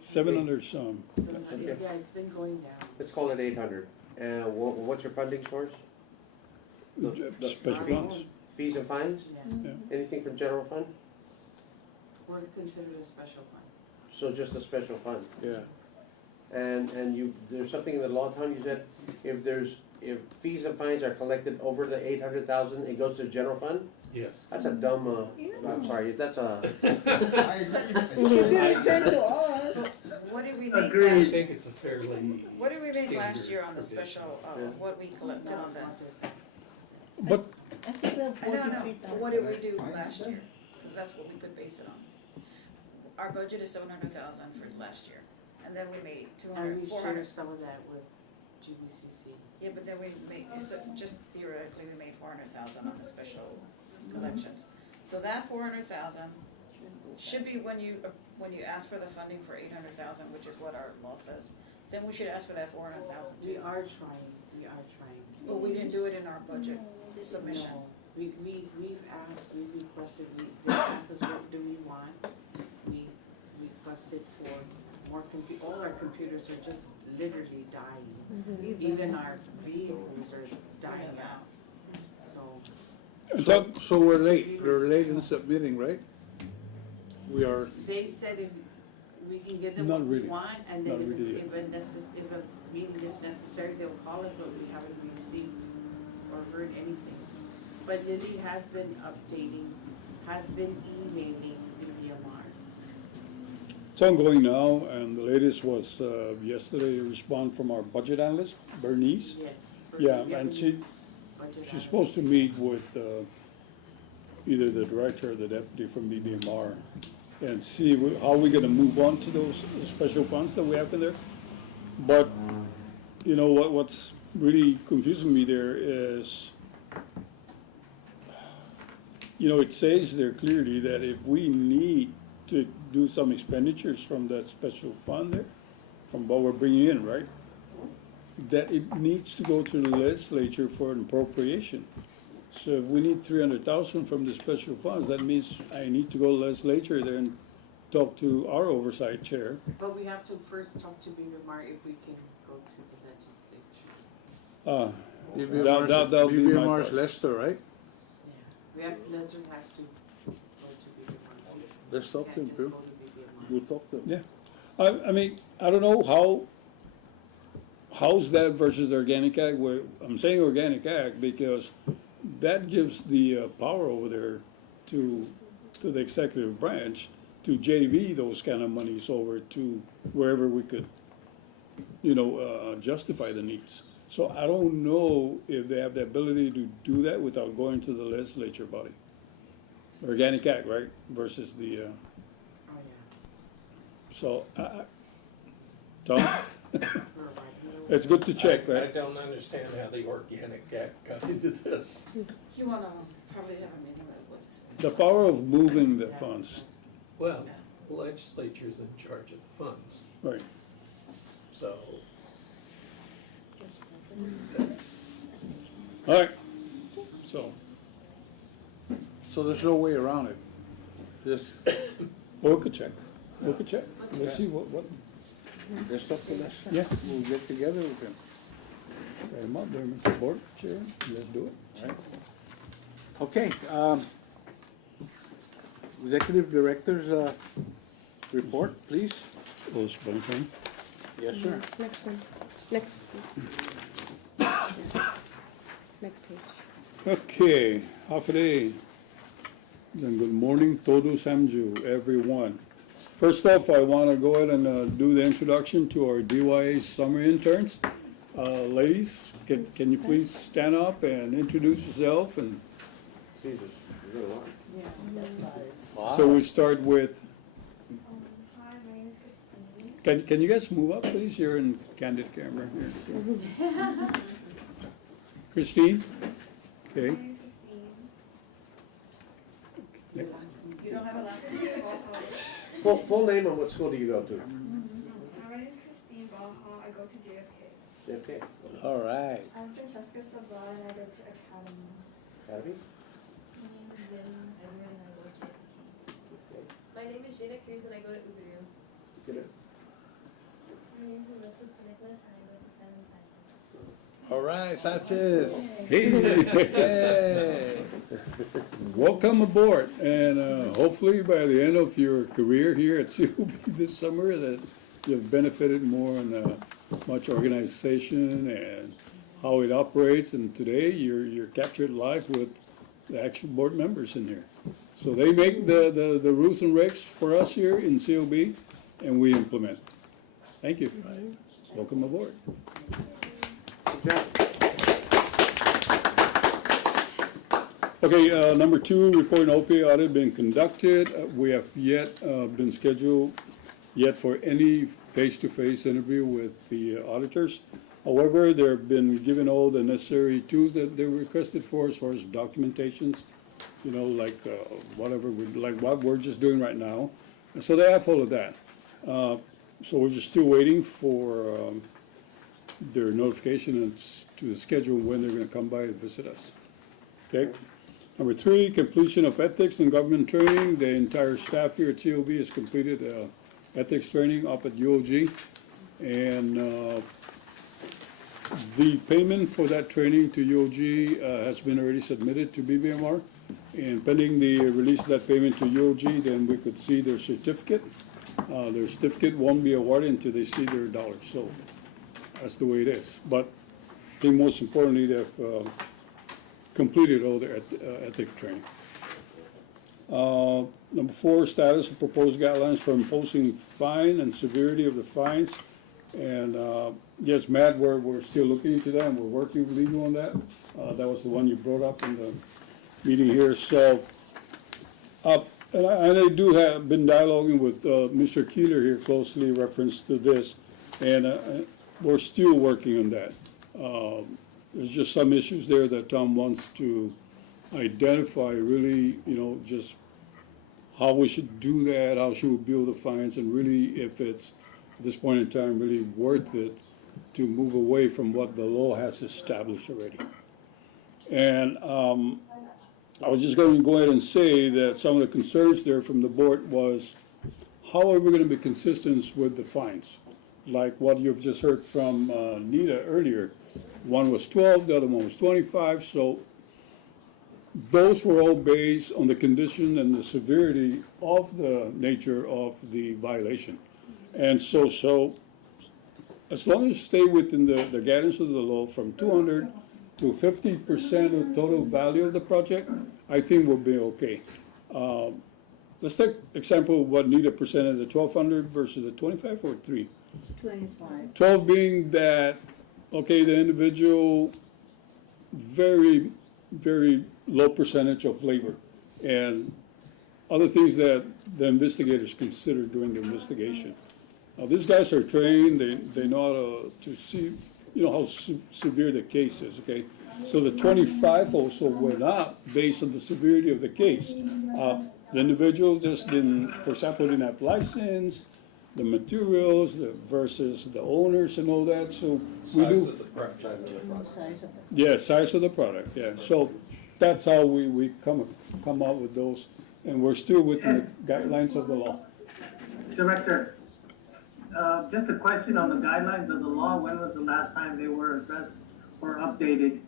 700 some. Okay. Yeah, it's been going down. Let's call it 800. And what's your funding source? Special Our funds. own, Fees and fines? Yeah, Anything from general fund? we're considered a special fund. So just a special fund? Yeah. And there's something in the law, Tom, you said, if fees and fines are collected over the 800,000, it goes to the general fund? Yes. That's a dumb, I'm sorry, that's a, I agree. Should be returned to us. What did we make Agreed. I last, think it's a fairly, what did we make last Standard year on the provision. special, Yeah. what we collected No, on it's that? not just, But I think we have I don't know, 43,000. what did we do I last understand. year? Cause that's what we could base it on. Our budget is 700,000 for last year, and then we made and 200, we 400. share some of that with GBCC. Yeah, but then we made, it's just theoretically, we made 400,000 on the special collections. So that 400,000 should be when you ask for the funding for 800,000, which is what our law says, then we should ask for that 400,000 We too. are trying, we are trying. But we didn't do it in our budget submission. No, we've asked, we've requested, they asked us what do we want. We requested for more all our computers are just literally dying. Even our vehicles are dying out, so. So we're late in submitting, right? We are, They said if we can get them Not what we really. want, and then Not really if a meeting is necessary, they will call us, but we haven't received or heard anything. But Lily has been updating, has been emailing the VMR. it's ongoing now, and the latest was yesterday, a response from our budget analyst, Bernice. Yes. Yeah, and she's budget supposed to meet with either the director or the deputy from BBMR and see how we're gonna move on to those special funds that we have in there. But, you know, what's really confusing me there is, you know, it says there clearly that if we need to do some expenditures from that special fund there, from what we're bringing in, right? That it needs to go to the legislature for an appropriation. So if we need 300,000 from the special funds, that means I need to go to the legislature there and talk to our oversight chair. But we have to first talk to VMR if we can go to the legislature. That'll be my BBMR's part. Lester, right? We have, Lizard has to go to BB1. Let's talk to him, Can't too. just go to BB1. We'll talk to him. Yeah. I mean, I don't know how's that versus organic ag, where, I'm saying organic ag because that gives the power over there to the executive branch to JV those kind of monies over to wherever we could, justify the needs. So I don't know if they have the ability to do that without going to the legislature body. Organic ag, right, versus the, Oh, yeah. so, Tom? We're right. It's good to check, I right? don't understand how the organic ag got into this. You wanna probably have a meeting with what's his face? The power of moving the funds, Well, the legislature's in charge of the funds, right. so that's, All right, so, So there's no way around it. Just, we could check, let's see what, let's talk to Lester. Yeah. We'll get together with him, come up there, Mr. Board Chair, let's do it. right? Okay, Executive Director's, report, please. Close Bonifay. Yes, sir. Next one. Next. Yes. Next page. Okay, half a day. Then good morning, todo samju, everyone. First off, I want to go ahead and do the introduction to our DYA summer interns. Ladies, can you please stand up and introduce yourself? And Jesus, you're doing a lot. so we start with, Hi, my name is Christine. can you guys move up, please? You're in candid camera here. Christine? Okay. My name is Christine. Next. You don't have a last name? Full name and what school do you go to? My name is Christine Baja. I go to JFK. JFK. All right. I'm Francesca Sabla and I go to Academy. Academy? My name is Vin Edward and I go to JFK. Okay. My name is Jada Cruz and I go to Uberu. Good. My name is Alyssa Nicholas and I go to Simon Sanchez. All right, Sanchez. Hey. Hey. Welcome aboard, and hopefully by the end of your career here at COB this summer, that you've benefited more on much organization and how it operates. And today, you're captured live with the actual board members in here. So they make the rules and regs for us here in COB, and we implement. Thank you. Welcome aboard. Good job. Okay, number two, report on OPA audit been conducted. We have yet been scheduled yet for any face-to-face interview with the auditors. However, they've been given all the necessary tools that they requested for as far as documentations, like whatever, like what we're just doing right now. And so they have all of that. So we're just still waiting for their notification and to the schedule when they're gonna come by and visit us. Okay? Number three, completion of ethics and government training. The entire staff here at COB has completed ethics training up at UOG. And the payment for that training to UOG has been already submitted to BBMR. And pending the release of that payment to UOG, then we could see their certificate. Their certificate won't be awarded until they see their dollars. So that's the way it is. But I think most importantly, they've completed all their ethic training. Number four, status of proposed guidelines for imposing fine and severity of the fines. And yes, Matt, we're still looking into that and we're working with legal on that. That was the one you brought up in the meeting here. So, and I do have been dialoguing with Mr. Keeler here closely in reference to this. And we're still working on that. There's just some issues there that Tom wants to identify really, just how we should do that, how should we build the fines, and really if it's, at this point in time, really worth it to move away from what the law has established already. And I was just going to go ahead and say that some of the concerns there from the board was, how are we going to be consistent with the fines? Like what you've just heard from Nita earlier. One was 12, the other one was 25, so those were all based on the condition and the severity of the nature of the violation. And so as long as you stay within the guidance of the law from 200 to 50% of total value of the project, I think we'll be okay. Let's take example of what Nita presented, the 1,200 versus the 25 or 3. 25. 12 being that, okay, the individual, very, very low percentage of labor, and other things that the investigators consider during the investigation. Now, these guys are trained, they know how to see, how severe the case is, okay? So the 25 also went up based on the severity of the case. The individual just didn't, for example, didn't have license, the materials versus the owners and all that, so we do. Size of the project. Size of the. Yeah, size of the product, yeah, so that's how we come up with those, and we're still within the guidelines of the law. Director, just a question on the guidelines of the law. When was the last time they were addressed or updated?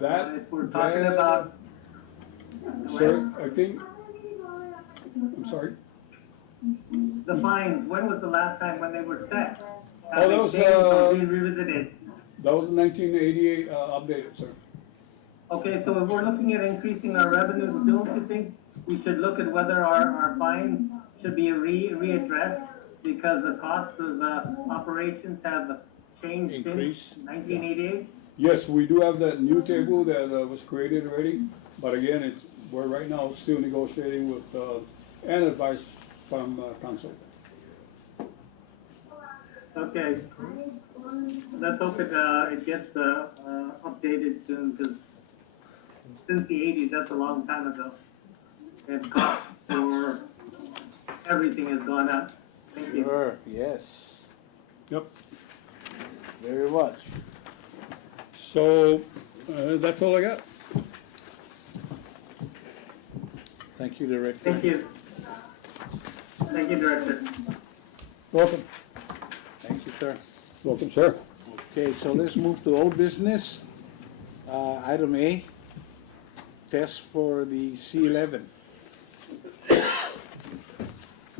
If we're talking about. Sir, I think, I'm sorry? The fines, when was the last time when they were set? Oh, Have that they was, changed or been revisited? That was 1988 updated, sir. Okay, so if we're looking at increasing our revenue, don't you think we should look at whether our fines should be readdressed? Because the costs of operations have changed since Increased, 1988? Yes, we do have that new table that was created already, but again, we're right now still negotiating with, and advice from council. Okay. Let's hope it gets updated soon, because since the 80s, that's a long time ago. And costs for everything has gone up. Thank you. Sure, yes, Yep. very much. So, that's all I got. Thank you, Director. Thank you. Thank you, Director. Welcome. Thank you, sir. Welcome, sir. Okay, so let's move to old business. Item A, test for the C11.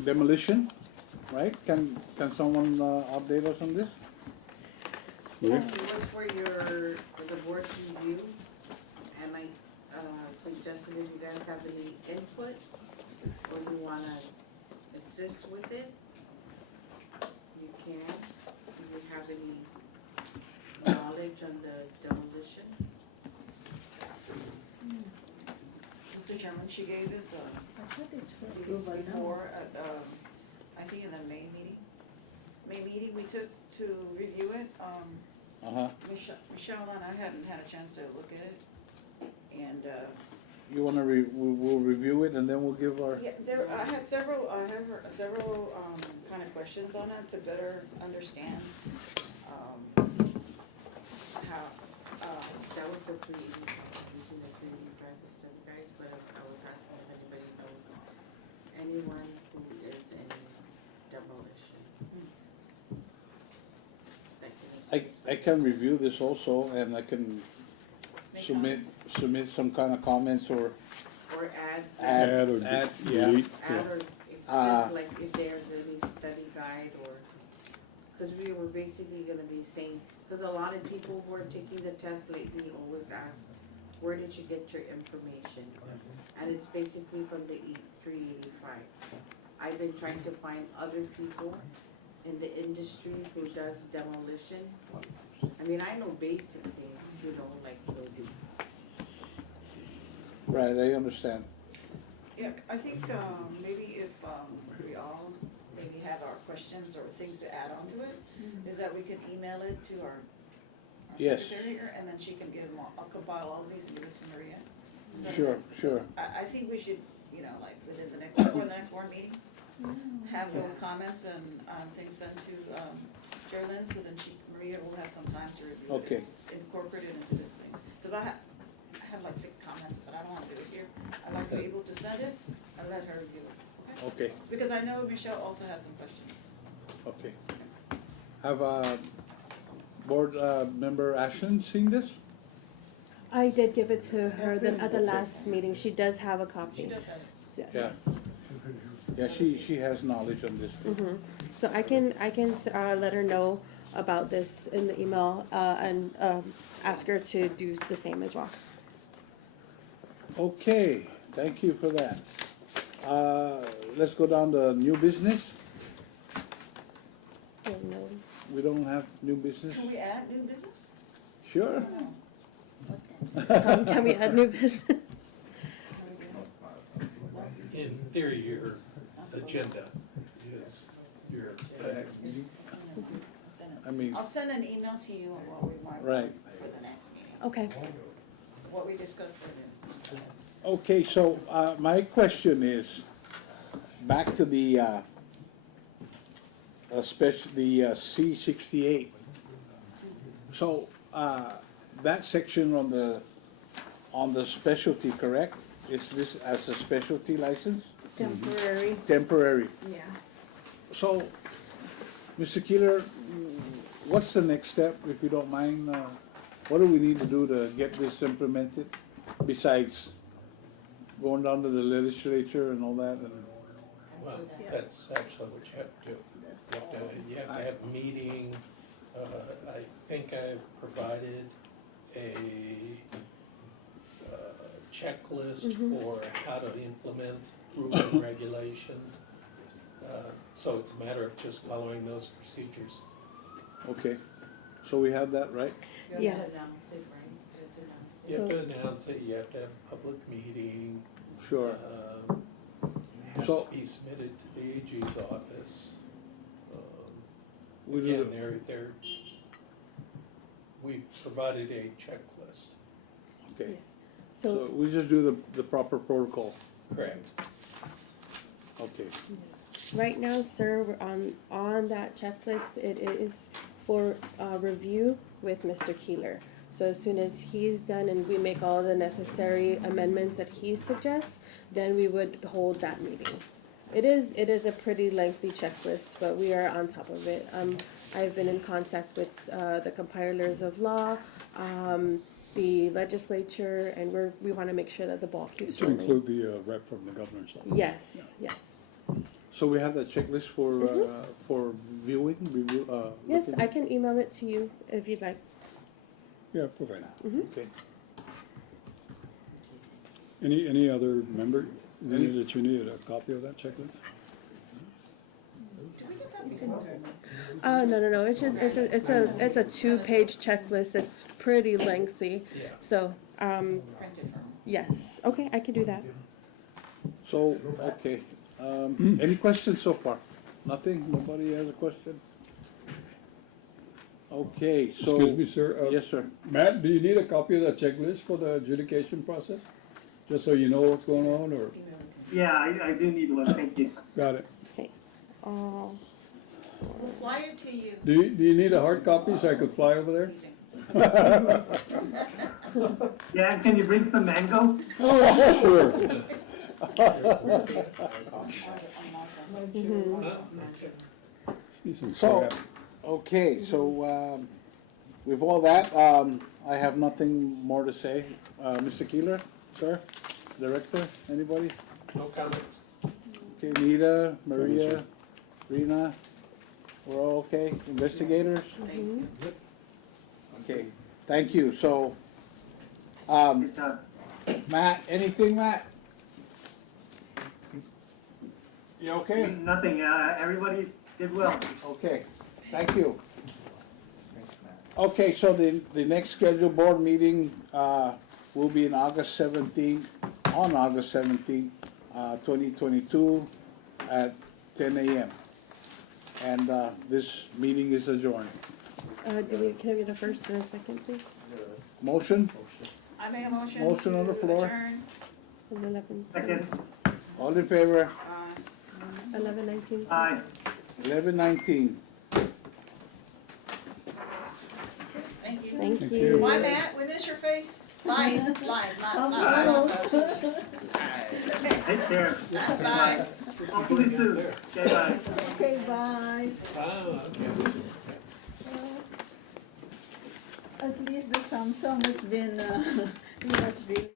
Demolition, right? Can someone update us on this? It was for the board's review, and I suggested if you guys have any input, or you wanna assist with it, you can. Do you have any knowledge on the demolition? Mr. Chairman, she gave us, I thought it's for these approval now. before, I think in the May meeting we took to review it. Uh-huh. Michelle and I hadn't had a chance to look at it, and, You wanna we'll review it and then we'll give our, yeah, I have several kind of questions on it to better understand, how, That was the three, using the 3D practice stuff, guys, but I was asking if anybody knows anyone who is in demolition. Thank you. I can review this also and I can Make submit some kind of comments or Or add. Add or yeah. delete. Add or exist, like if there's any study guide or, cause we were basically gonna be saying, cause a lot of people who are taking the test lately always ask, where did you get your information? And it's basically from the 385. I've been trying to find other people in the industry who does demolition. I mean, I know basic things, like building. Right, I understand. yeah, I think, maybe if, we all maybe have our questions or things to add on to it, is that we can email it to our Yes. secretary, and then she can get them all, I'll compile all of these and give it to Maria. So- Sure. I think we should, like, before the next board meeting, have those comments and, things sent to, Geraldine, so then Maria will have some time to review it. Okay. Incorporate it into this thing, cause I have like 6 comments, but I don't wanna do it here. I'd like to be able to send it and let her review it. Okay, Because I know Michelle also had some questions. okay. Have board member Ashton seen this? I did give it to her then at the Okay. last meeting. She does have a copy. She does have it. So- Yeah. Yeah, she has knowledge on this. Mhm. So I can let her know about this in the email, and, ask her to do the same as well. Okay, thank you for that. Let's go down to new business. We don't have new business? Can we add new business? Sure. Can we add new business? In theory, your agenda is your, I mean, I'll send an email to you on what we want right. for the next meeting, Okay. what we discussed earlier. Okay, so, my question is, back to the, the C-68. So, that section on the specialty, correct? Is this as a specialty license? Temporary. Temporary. Yeah. So, Mr. Keeler, what's the next step, if you don't mind? What do we need to do to get this implemented, besides going down to the legislature and all that? And well, that's actually what you have to do. You have to have a meeting. I think I've provided a checklist for how to implement rules and regulations. So it's a matter of just following those procedures. Okay, so we have that, right? You have to Yes. announce it, right? You have to announce it, you have to have a public meeting. Sure. It has So- to be submitted to the AG's office. We do Again, we provided a checklist. Okay, So, so we just do the proper protocol. Correct. Okay, right now, sir, we're on that checklist. It is for, review with Mr. Keeler. So as soon as he's done and we make all the necessary amendments that he suggests, then we would hold that meeting. It is a pretty lengthy checklist, but we are on top of it. I've been in contact with, the compilers of law, the legislature, and we wanna make sure that the ball keeps To rolling. include the rep from the governor's office. Yes, yes. so we have that checklist for viewing, review, Yes, looking I at? can email it to you if you'd like. Yeah, provide. Okay, Any other member, that you need a copy of that checklist? No, it's a 2-page checklist, it's pretty lengthy, Yeah. so, Printed from. yes, okay, I can do that. so, okay, any questions so far? Nothing? Nobody has a question? Okay, so. Excuse me, sir. Yes, sir. Matt, do you need a copy of that checklist for the adjudication process? Just so you know what's going on, or, Yeah, I do need one, thank you. got it. Okay. We'll fly it to you. Do you need a hard copy so I could fly over there? Yeah, can you bring some mango? Sure. See some So, crap. okay, so, with all that, I have nothing more to say. Mr. Keeler, sir, director, anybody? No comments. Okay, Nita, Maria, Rena, we're all okay? Investigators? Mhm. Okay, thank you. So, Good job. Matt, anything, Matt? You okay? Nothing, everybody did well. Okay, thank you. Okay, so the next scheduled board meeting, will be on August 17th, 2022 at 10 a.m. And, this meeting is adjourned. Can I get a first and a second, please? Motion, I make a motion Motion on the to floor. adjourn. 11, Second, all in favor, 11:19. aye. 11:19. Thank you. Thank Thank you. you. Why, Matt, we miss your face? Live, not. Take care. Bye. Hopefully soon. Okay, bye. Okay, bye. Ah, okay. At least the Samsung has been, he has been